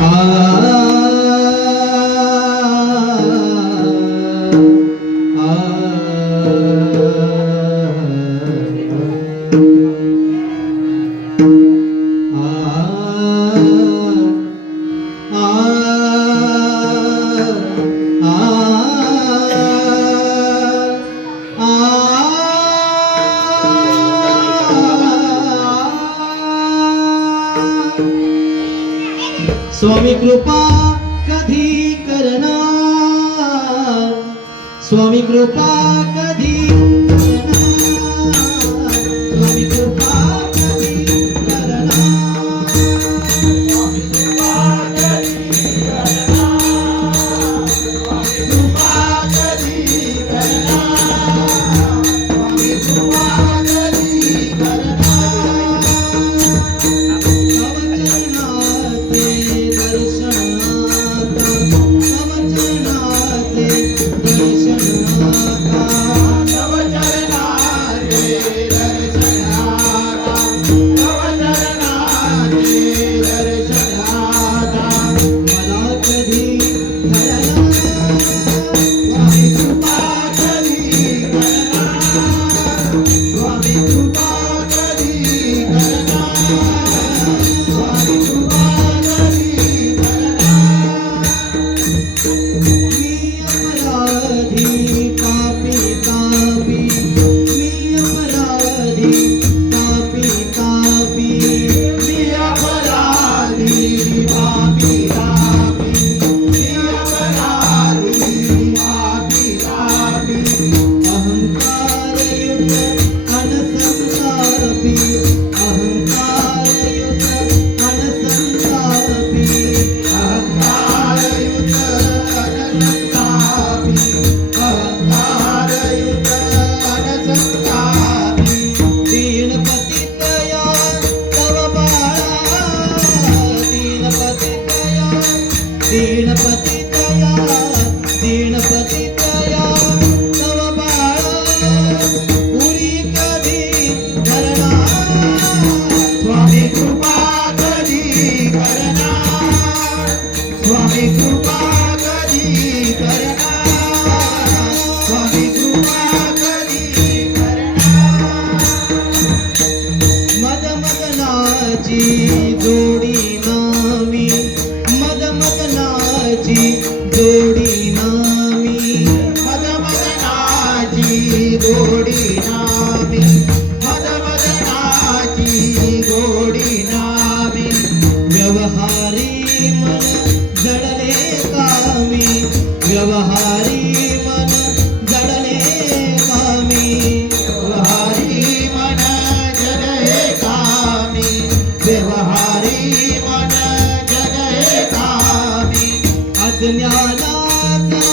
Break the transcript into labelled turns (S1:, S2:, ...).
S1: ஆ स्वामी कृपा कधी करना स्वामी कृपा Sila pati হয়েছি যে Love.